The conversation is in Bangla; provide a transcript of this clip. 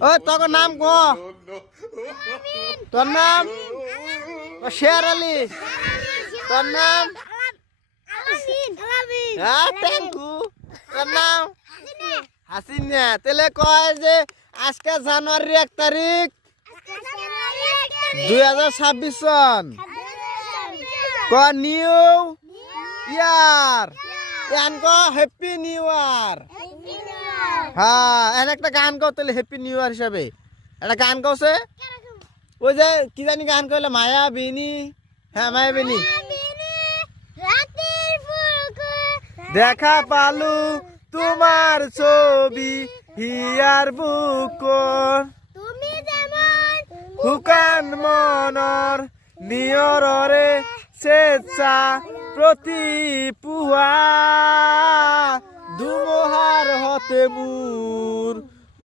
ও তোর নাম ক তোর নাম শের আলী তোর নাম হ্যাঁ ট্যাঙ্কু তোর নাম হাসিনা তেলে কয় যে আজকে জানুয়ারির 1 তারিখ 2026 সন ক নিউ ইয়ার এন ক হ্যাপি নিউ ইয়ার হ্যাঁ এন একটা গান গাও তাহলে হ্যাপি নিউ ইয়ার হিসাবে একটা গান গাওছে ওই যে কি জানি গান কইলে মায়া বিনি হ্যাঁ মায়া বিনি দেখা পালু তোমার ছবি হিয়ার বুকর হুকান মনর নিয়ররে স্বেচ্ছা প্রতি পুয়া ধুমহার হতে মুর